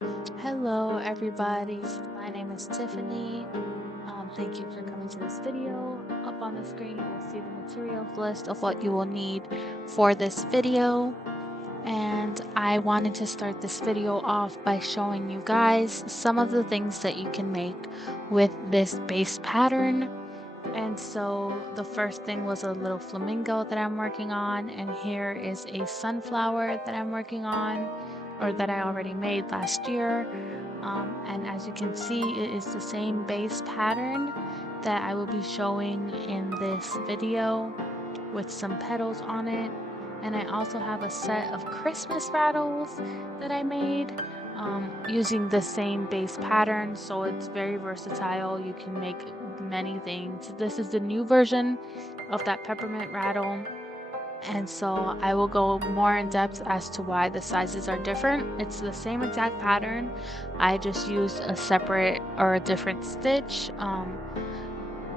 Hello, everybody. My name is Tiffany. Thank you for coming to this video. Up on the screen, you will see the materials list of what you will need for this video. And I wanted to start this video off by showing you guys some of the things that you can make with this base pattern. And so the first thing was a little flamingo that I'm working on, and here is a sunflower that I'm working on, or that I already made last year. And as you can see, it is the same base pattern that I will be showing in this video with some petals on it. And I also have a set of Christmas rattles that I made using the same base pattern. So it's very versatile. You can make many things. This is the new version of that peppermint rattle. And so I will go more in depth as to why the sizes are different. It's the same exact pattern. I just used a separate or a different stitch,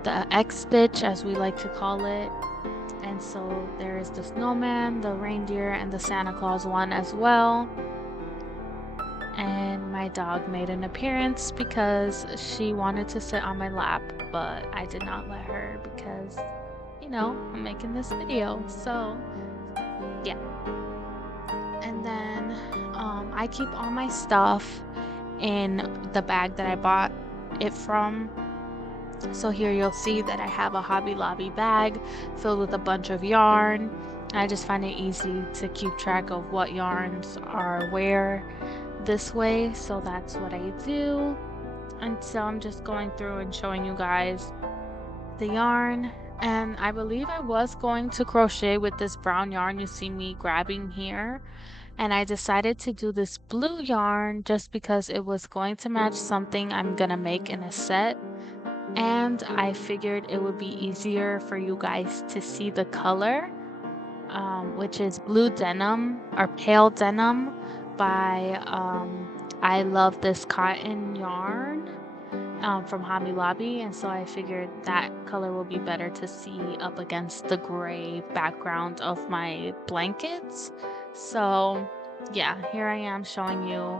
the X stitch as we like to call it. And so there is the snowman, the reindeer, and the Santa Claus one as well. And my dog made an appearance because she wanted to sit on my lap, but I did not let her because, I'm making this video. So, yeah. And then I keep all my stuff in the bag that I bought it from. So here you'll see that I have a Hobby Lobby bag filled with a bunch of yarn. I just find it easy to keep track of what yarns are where this way, so that's what I do. And so I'm just going through and showing you guys the yarn. And I believe I was going to crochet with this brown yarn you see me grabbing here. And I decided to do this blue yarn just because it was going to match something I'm gonna make in a set. And I figured it would be easier for you guys to see the color, which is blue denim or pale denim by I Love This Cotton yarn from Hobby Lobby. And so I figured that color will be better to see up against the gray background of my blankets. So yeah, here I am showing you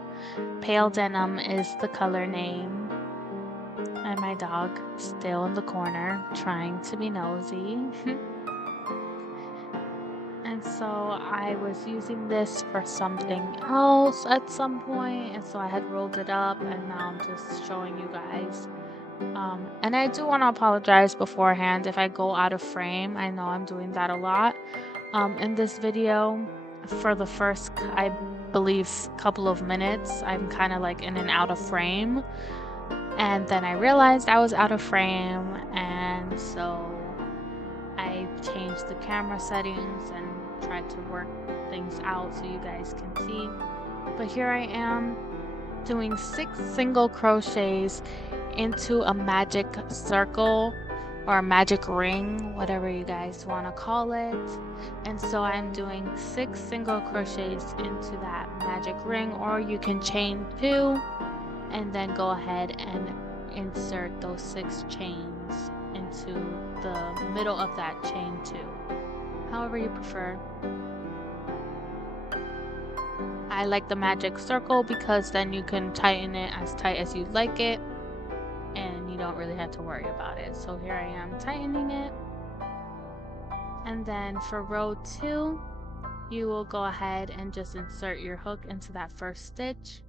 pale denim is the color name. And my dog still in the corner trying to be nosy. And so I was using this for something else at some point, and so I had rolled it up, and now I'm just showing you guys. And I do want to apologize beforehand if I go out of frame. I know I'm doing that a lot in this video. For the first, I believe, couple of minutes, I'm kind of like in and out of frame. And then I realized I was out of frame, and so I changed the camera settings and tried to work things out so you guys can see. But here I am doing 6 single crochets into a magic circle or a magic ring, whatever you guys want to call it. And so I'm doing 6 single crochets into that magic ring, or you can chain 2 and then go ahead and insert those 6 chains into the middle of that chain 2, however you prefer. I like the magic circle because then you can tighten it as tight as you like it and you don't really have to worry about it. So here I am tightening it. And then for row 2, you will go ahead and just insert your hook into that first stitch.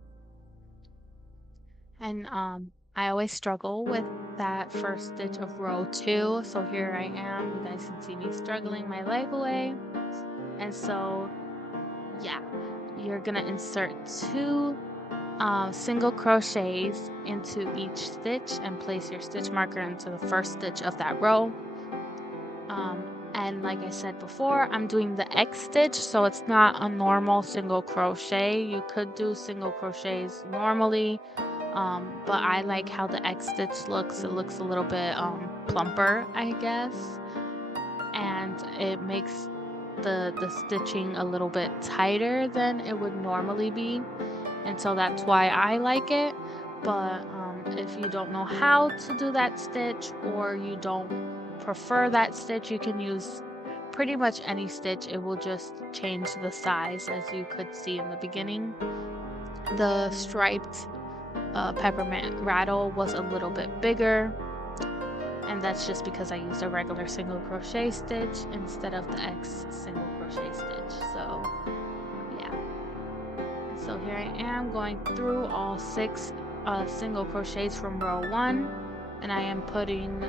And I always struggle with that first stitch of row 2. So here I am. You guys can see me struggling my life away. And so, yeah, you're going to insert 2 single crochets into each stitch and place your stitch marker into the first stitch of that row. And like I said before, I'm doing the X stitch, so it's not a normal single crochet. You could do single crochets normally, but I like how the X stitch looks. It looks a little bit plumper, I guess, and it makes the stitching a little bit tighter than it would normally be, and so that's why I like it. But if you don't know how to do that stitch, or you don't prefer that stitch, you can use pretty much any stitch. It will just change the size, as you could see in the beginning. the striped peppermint rattle was a little bit bigger, and that's just because I used a regular single crochet stitch instead of the X single crochet stitch. So yeah, and so here I am going through all 6 single crochets from row 1, and I am putting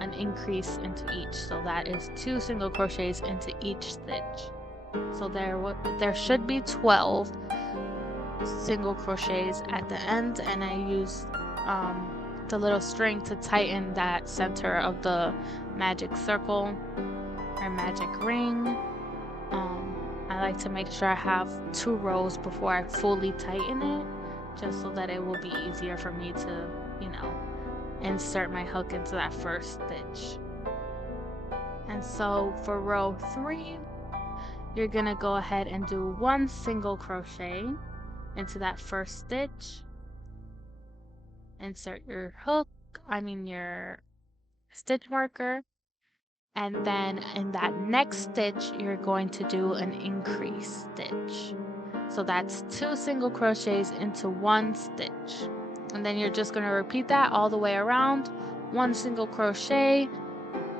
an increase into each, so that is 2 single crochets into each stitch. So there should be 12 single crochets at the end, and I use the little string to tighten that center of the magic circle or magic ring. I like to make sure I have 2 rows before I fully tighten it, just so that it will be easier for me to, insert my hook into that first stitch. And so for row 3, you're gonna go ahead and do 1 single crochet into that first stitch. Insert your your stitch marker, and then in that next stitch, you're going to do an increase stitch. So that's 2 single crochets into 1 stitch. And then you're just going to repeat that all the way around. 1 single crochet,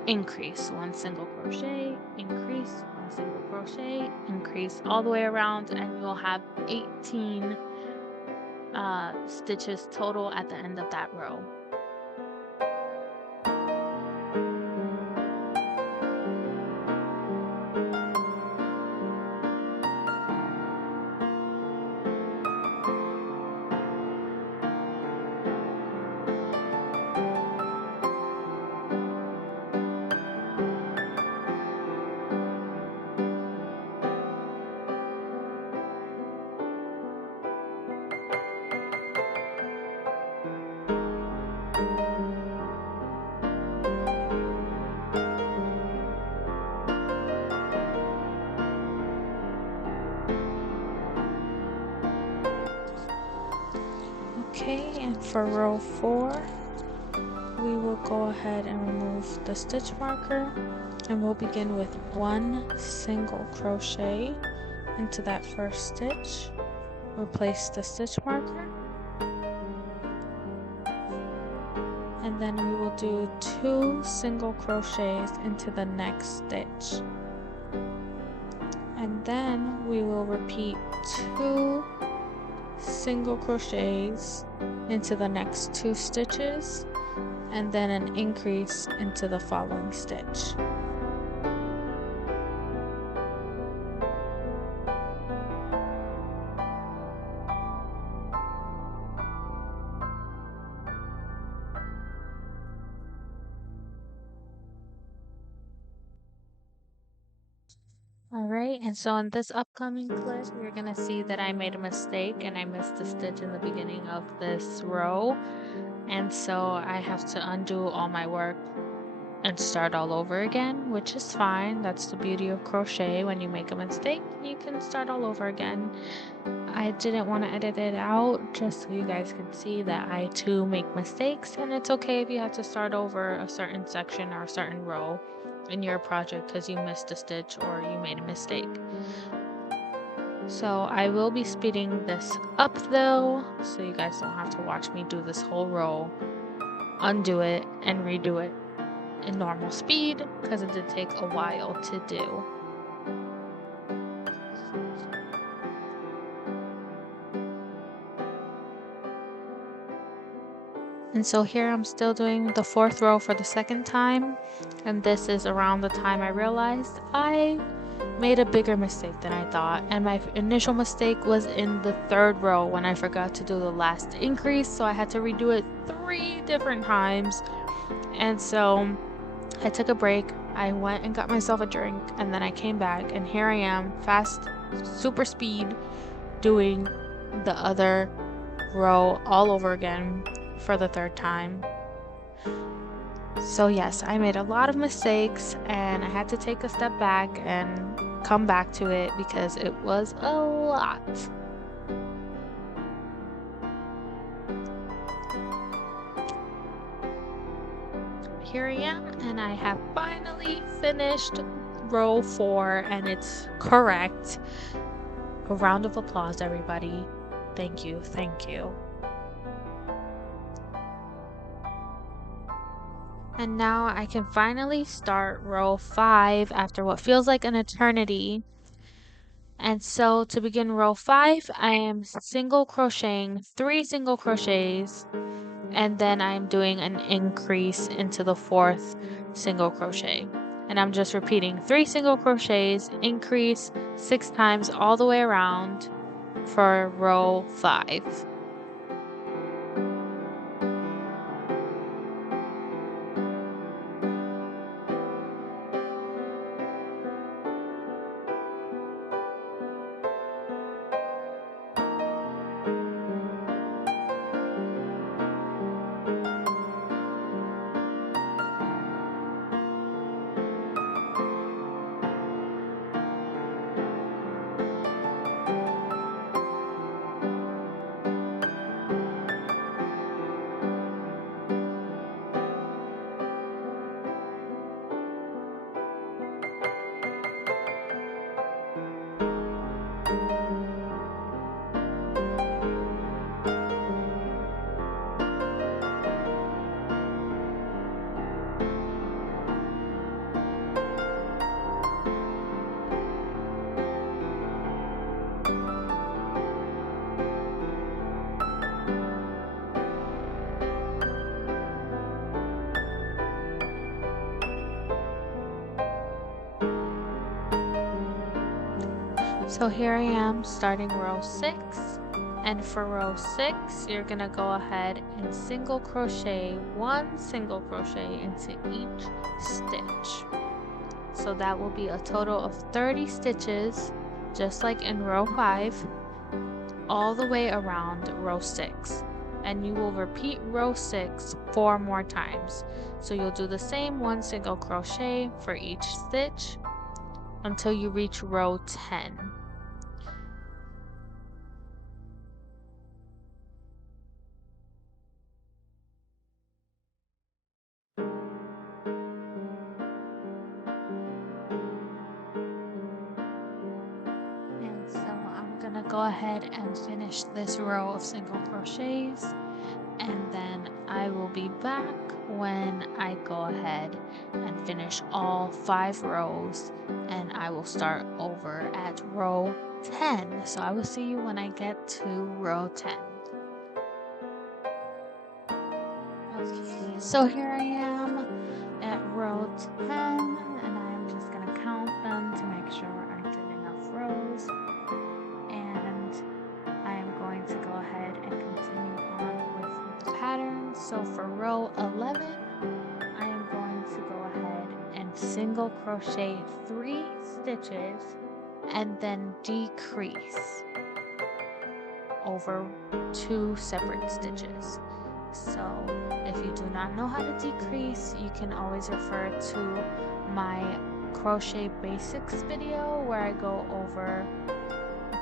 increase, 1 single crochet, increase, 1 single crochet, increase, all the way around, and you'll have 18 stitches total at the end of that row. Okay, and for row 4, we will go ahead and remove the stitch marker, and we'll begin with 1 single crochet into that first stitch. Replace the stitch marker, and then we will do 2 single crochets into the next stitch, and then we will repeat 2 single crochets into the next 2 stitches, and then an increase into the following stitch. Alright, and so in this upcoming clip, you're gonna see that I made a mistake and I missed a stitch in the beginning of this row. And so I have to undo all my work and start all over again, which is fine. That's the beauty of crochet. When you make a mistake, you can start all over again. I didn't want to edit it out, just so you guys can see that I too make mistakes, and it's okay if you have to start over a certain section or a certain row in your project because you missed a stitch or you made a mistake. So I will be speeding this up though, so you guys don't have to watch me do this whole row, undo it, and redo it in normal speed, because it did take a while to do. And so here I'm still doing the 4th row for the 2nd time, and this is around the time I realized I made a bigger mistake than I thought, and my initial mistake was in the 3rd row when I forgot to do the last increase, so I had to redo it 3 different times. And so I took a break, I went and got myself a drink, and then I came back, and here I am, fast, super speed, doing the other row all over again for the 3rd time. So yes, I made a lot of mistakes, and I had to take a step back and come back to it because it was a lot. Here I am, and I have finally finished row 4, and it's correct. A round of applause, everybody. Thank you, thank you. And now I can finally start row 5 after what feels like an eternity. And so to begin row 5, I am single crocheting 3 single crochets, and then I'm doing an increase into the 4th single crochet. And I'm just repeating 3 single crochets, increase 6 times all the way around for row 5. So here I am starting row 6, and for row 6 you're gonna go ahead and single crochet 1 single crochet into each stitch. So that will be a total of 30 stitches, just like in row 5, all the way around row 6. And you will repeat row 6 4 more times. So you'll do the same 1 single crochet for each stitch until you reach row 10. And so I'm gonna go ahead and finish this row of single crochets, and then I will be back when I go ahead and finish all 5 rows, and I will start over at row 10. So I will see you when I get to row 10. Okay, so here I am at row 10, and I am just gonna count them to make sure I did enough rows. And I am going to go ahead and continue on with the pattern. So for row 11, I am going to go ahead and single crochet 3 stitches and then decrease over 2 separate stitches. So if you do not know how to decrease, you can always refer to my crochet basics video where I go over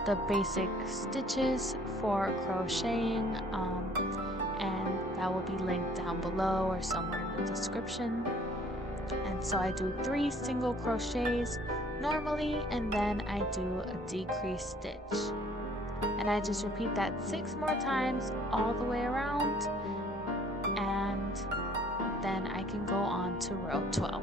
the basic stitches for crocheting, and that will be linked down below or somewhere in the description. And so I do 3 single crochets normally, and then I do a decrease stitch, and I just repeat that 6 more times all the way around, and then I can go on to row 12.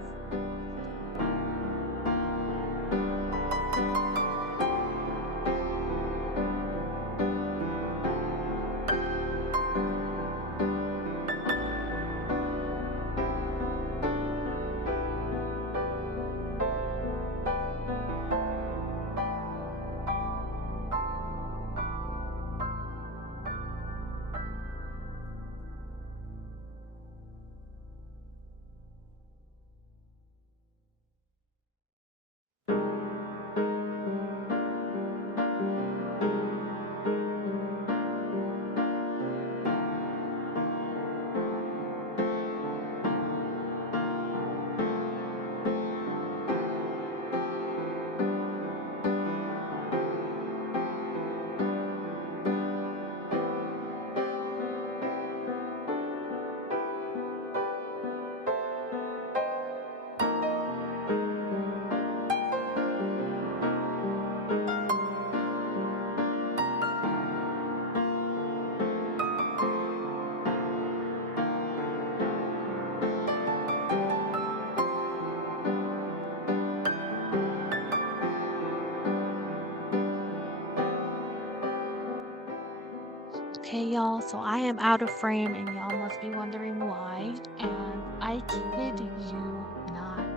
Okay, y'all, so I am out of frame and y'all must be wondering why. And I kid you not,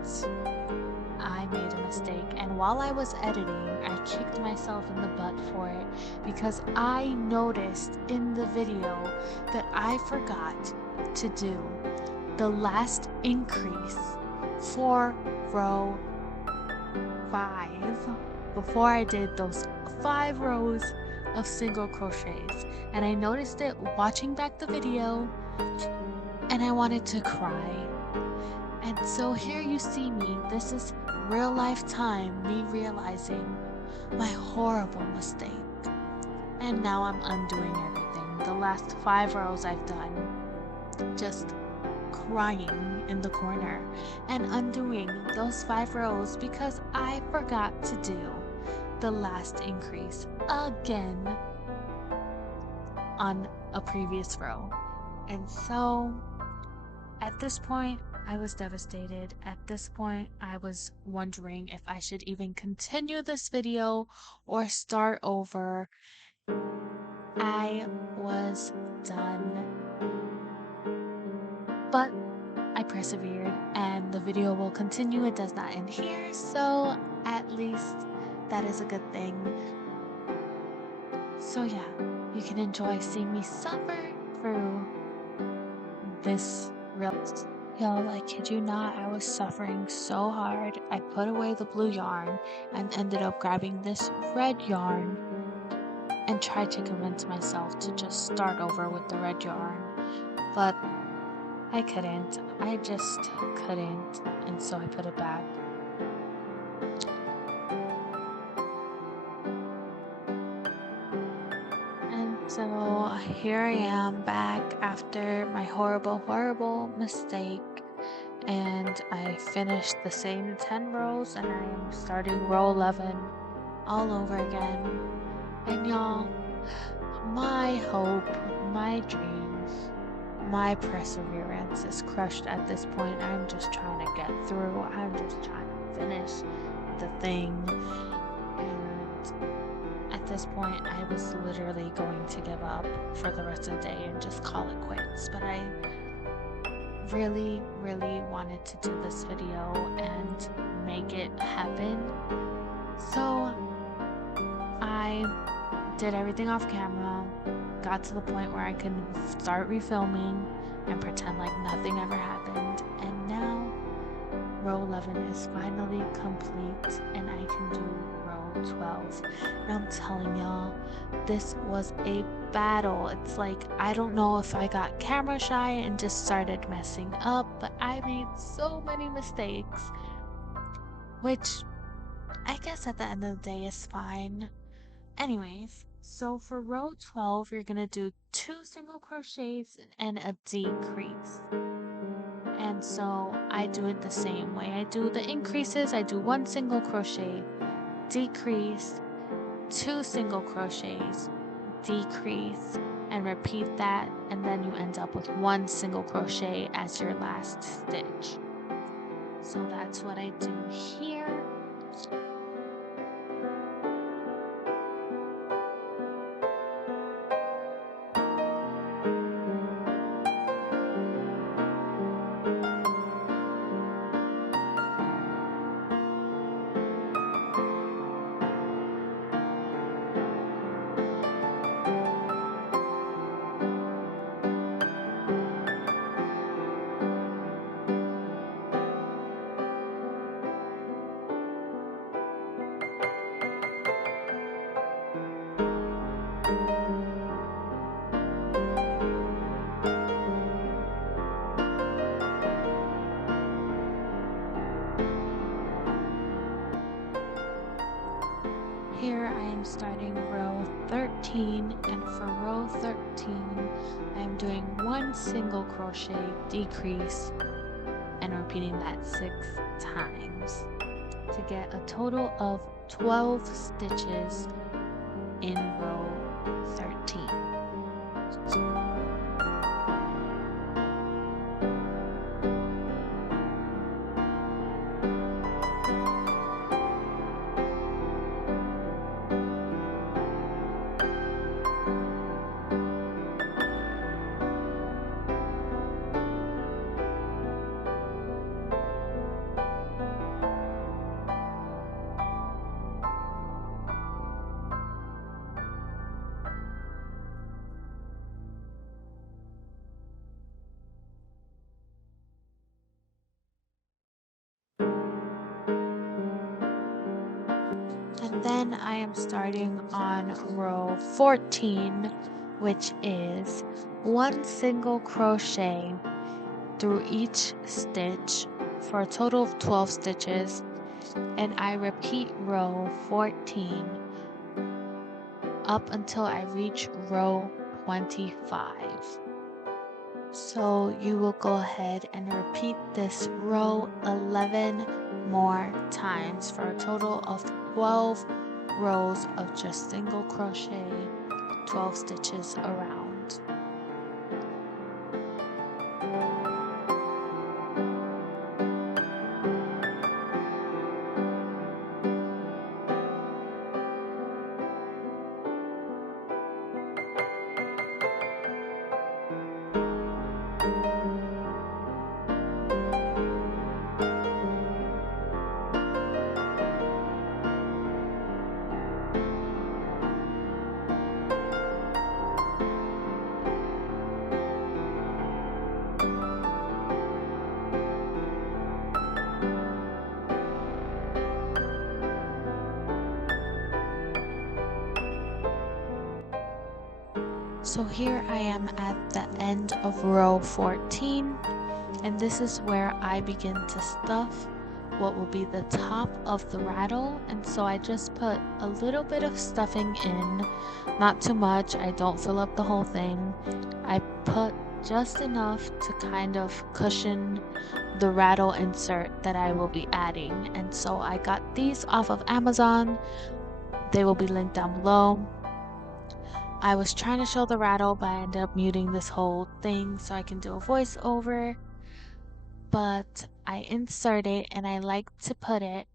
I made a mistake. And while I was editing, I kicked myself in the butt for it because I noticed in the video that I forgot to do the last increase for row 5 before I did those 5 rows of single crochets, and I noticed it watching back the video and I wanted to cry. And so here you see me. This is real life time, me realizing my horrible mistake. And now I'm undoing everything. The last 5 rows I've done, just crying in the corner and undoing those 5 rows because I forgot to do the last increase again on a previous row. And so at this point, I was devastated. At this point, I was wondering if I should even continue this video or start over. I was done. But I persevered and the video will continue. It does not end here, so at least that is a good thing. So yeah, you can enjoy seeing me suffer through this real. Y'all, I kid you not, I was suffering so hard. I put away the blue yarn and ended up grabbing this red yarn and tried to convince myself to just start over with the red yarn. But I couldn't. I just couldn't. And so I put it back. And so here I am back after my horrible mistake. And I finished the same 10 rows and I am starting row 11 all over again. And y'all, my hope, my dreams, my perseverance is crushed at this point. I'm just trying to get through. I'm just trying to finish the thing. And at this point, I was literally going to give up for the rest of the day and just call it quits. But I really wanted to do this video and make it happen. So I did everything off camera, got to the point where I could start refilming and pretend like nothing ever happened, and now row 11 is finally complete and I can do row 12. And I'm telling y'all, this was a battle. It's like, I don't know if I got camera shy and just started messing up, but I made so many mistakes, which I guess at the end of the day is fine. Anyways, so for row 12, you're gonna do 2 single crochets and a decrease. And so I do it the same way. I do the increases, I do 1 single crochet, decrease, 2 single crochets, decrease, and repeat that, and then you end up with 1 single crochet as your last stitch. So that's what I do here. Here I am starting row 13, and for row 13 I am doing 1 single crochet, decrease, and repeating that 6 times to get a total of 12 stitches in row 13. then I am starting on row 14, which is one single crochet through each stitch for a total of 12 stitches, and I repeat row 14 up until I reach row 25. So you will go ahead and repeat this row 11 more times for a total of 12 rows of just single crochet, 12 stitches around. So here I am at the end of row 14, and this is where I begin to stuff what will be the top of the rattle. And so I just put a little bit of stuffing in, not too much. I don't fill up the whole thing. I put just enough to kind of cushion the rattle insert that I will be adding. And so I got these off of Amazon. They will be linked down below. I was trying to show the rattle, but I ended up muting this whole thing so I can do a voiceover. But I insert it, and I like to put it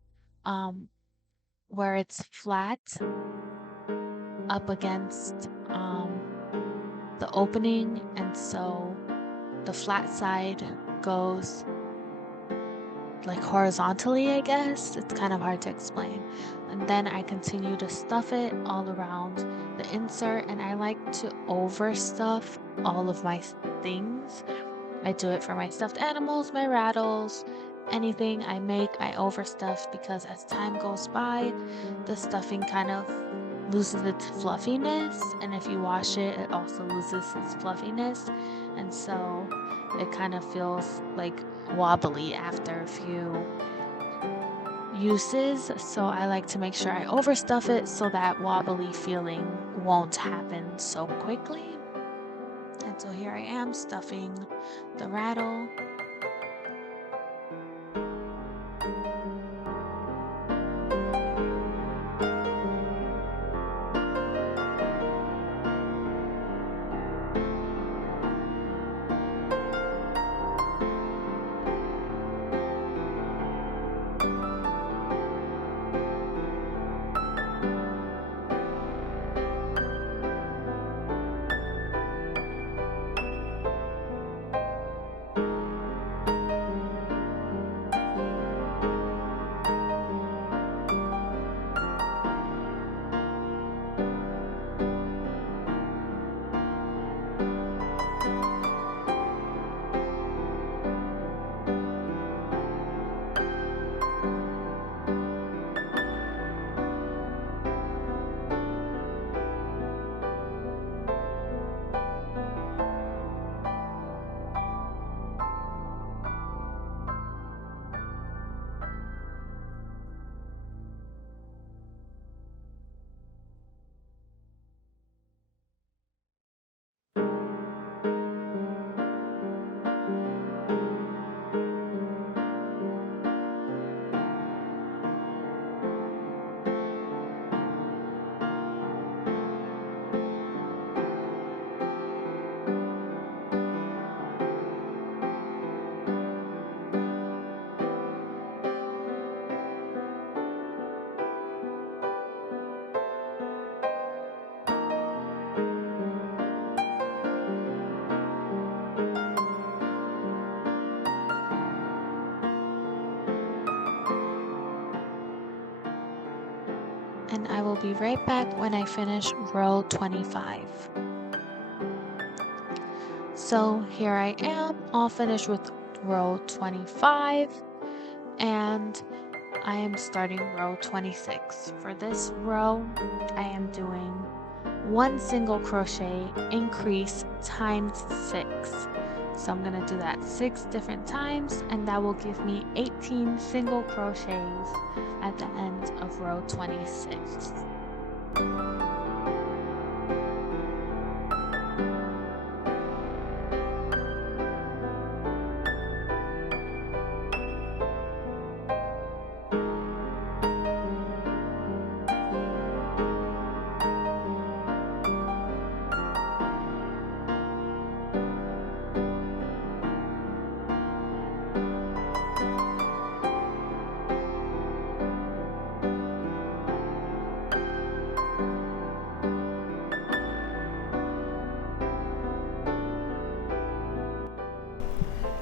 where it's flat up against the opening, and so the flat side goes like horizontally, I guess. It's kind of hard to explain. And then I continue to stuff it all around the insert, and I like to overstuff all of my things. I do it for my stuffed animals, my rattles, anything I make, I overstuff, because as time goes by, the stuffing kind of loses its fluffiness, and if you wash it, it also loses its fluffiness, and so it kind of feels like wobbly after a few uses. So I like to make sure I overstuff it so that wobbly feeling won't happen so quickly. And so here I am stuffing the rattle. And I will be right back when I finish row 25. So here I am, all finished with row 25, and I am starting row 26. For this row, I am doing one single crochet increase times 6. So I'm going to do that 6 different times, and that will give me 18 single crochets at the end of row 26.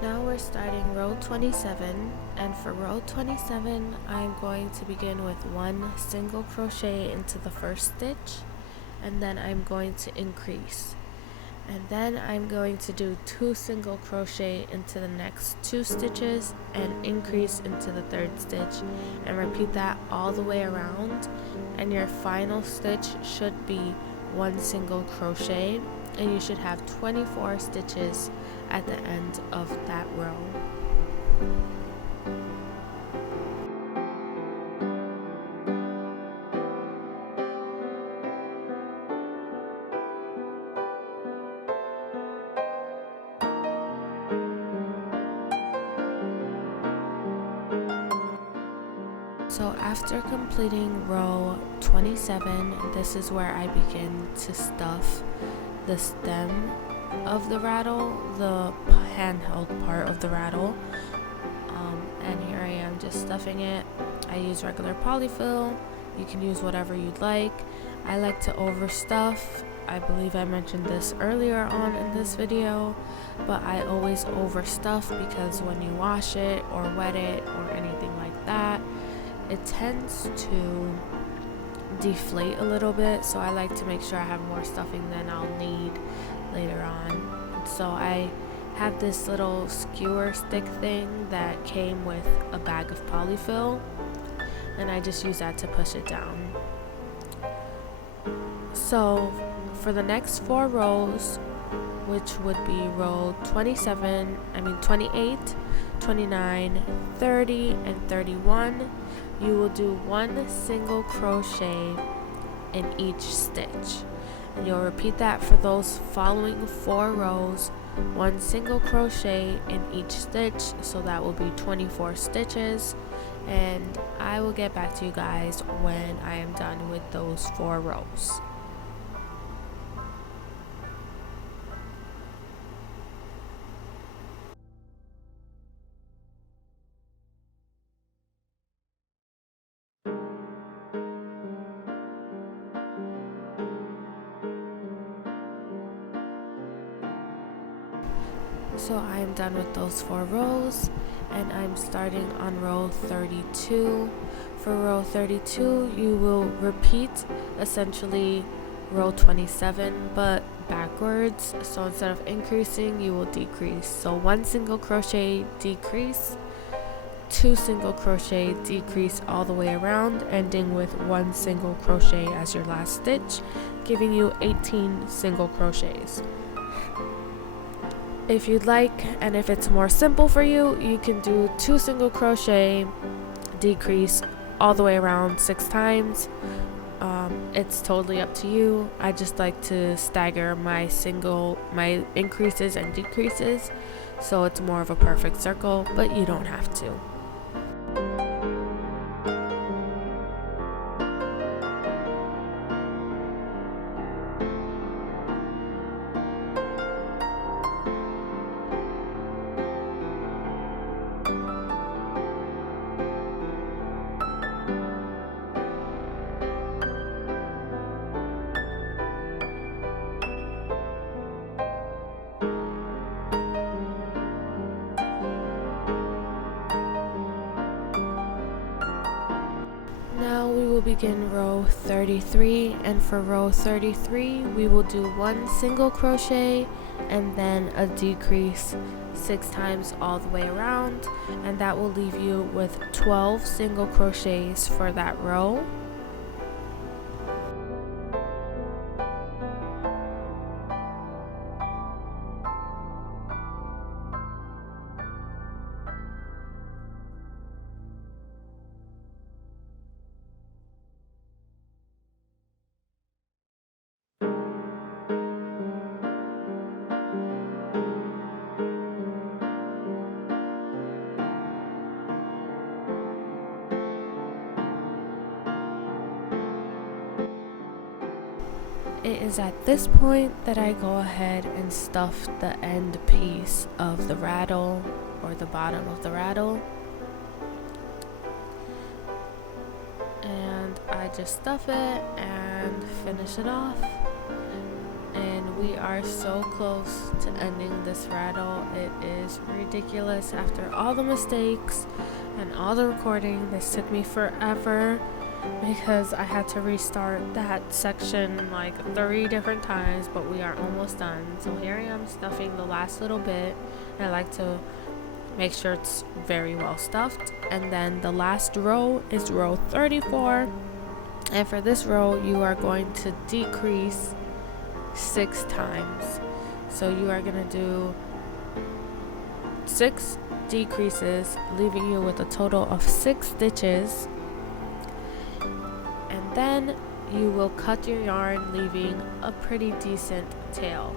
Now we're starting row 27, and for row 27 I'm going to begin with one single crochet into the first stitch, and then I'm going to increase, and then I'm going to do 2 single crochet into the next 2 stitches and increase into the third stitch, and repeat that all the way around, and your final stitch should be 1 single crochet, and you should have 24 stitches at the end of that row. So after completing row 27, this is where I begin to stuff the stem of the rattle, the handheld part of the rattle, and here I am just stuffing it. I use regular polyfill. You can use whatever you'd like. I like to overstuff. I believe I mentioned this earlier on in this video, but I always overstuff because when you wash it or wet it or anything like that, it tends to deflate a little bit, so I like to make sure I have more stuffing than I'll need later on. So I have this little skewer stick thing that came with a bag of polyfill, and I just use that to push it down. So for the next 4 rows, which would be row 28, 29, 30, and 31, you will do 1 single crochet in each stitch, and you'll repeat that for those following 4 rows, 1 single crochet in each stitch, so that will be 24 stitches, and I will get back to you guys when I am done with those 4 rows. So I am done with those 4 rows, and I'm starting on row 32. For row 32, you will repeat essentially row 27 but backwards. So instead of increasing, you will decrease. So 1 single crochet, decrease, 2 single crochet, decrease all the way around, ending with 1 single crochet as your last stitch, giving you 18 single crochets. If you'd like, and if it's more simple for you, you can do 2 single crochet, decrease all the way around 6 times. It's totally up to you. I just like to stagger my increases and decreases, so it's more of a perfect circle, but you don't have to. will begin row 33, and for row 33 we will do 1 single crochet and then a decrease 6 times all the way around, and that will leave you with 12 single crochets for that row. It is at this point that I go ahead and stuff the end piece of the rattle, or the bottom of the rattle, and I just stuff it and finish it off. And we are so close to ending this rattle. It is ridiculous. After all the mistakes and all the recording, this took me forever because I had to restart that section like 3 different times, but we are almost done. So here I am stuffing the last little bit. I like to make sure it's very well stuffed. And then the last row is row 34, and for this row you are going to decrease 6 times. So you are going to do 6 decreases, leaving you with a total of 6 stitches, and then you will cut your yarn, leaving a pretty decent tail.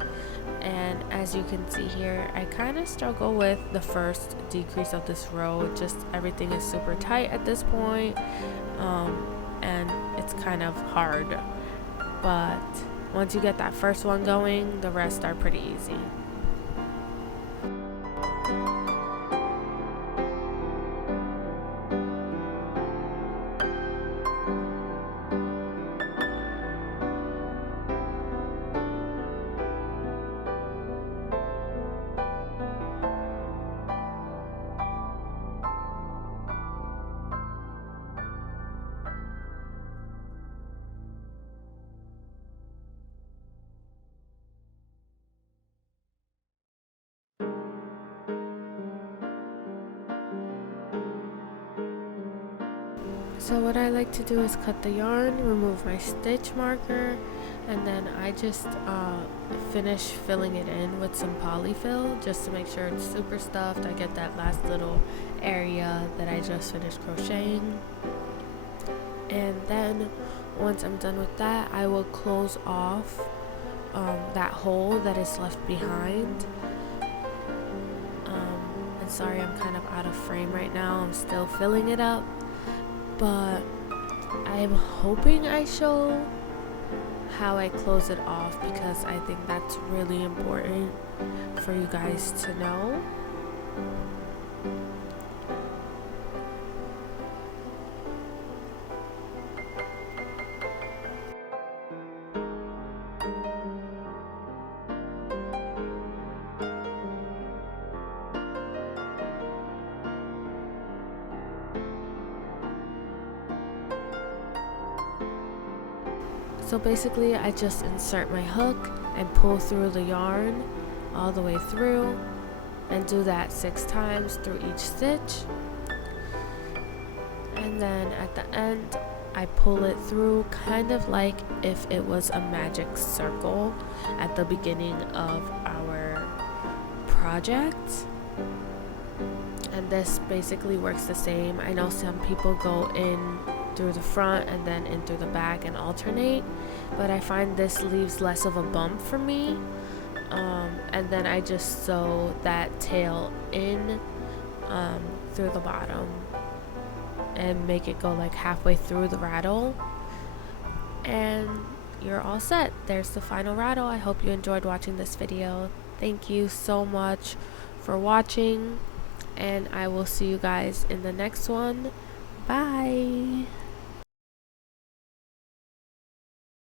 And as you can see here, I kind of struggle with the first decrease of this row. Just everything is super tight at this point, and it's kind of hard, but once you get that first one going, the rest are pretty easy. So what I like to do is cut the yarn, remove my stitch marker, and then I just finish filling it in with some polyfill just to make sure it's super stuffed. I get that last little area that I just finished crocheting, and then once I'm done with that, I will close off that hole that is left behind. And sorry, I'm kind of out of frame right now. I'm still filling it up, but I'm hoping I show how I close it off, because I think that's really important for you guys to know. So basically I just insert my hook and pull through the yarn all the way through, and do that 6 times through each stitch, and then at the end I pull it through, kind of like if it was a magic circle at the beginning of our project. And this basically works the same. I know some people go in through the front and then in through the back and alternate, but I find this leaves less of a bump for me. And then I just sew that tail in through the bottom and make it go like halfway through the rattle, and you're all set. There's the final rattle. I hope you enjoyed watching this video. Thank you so much for watching, and I will see you guys in the next one. Bye.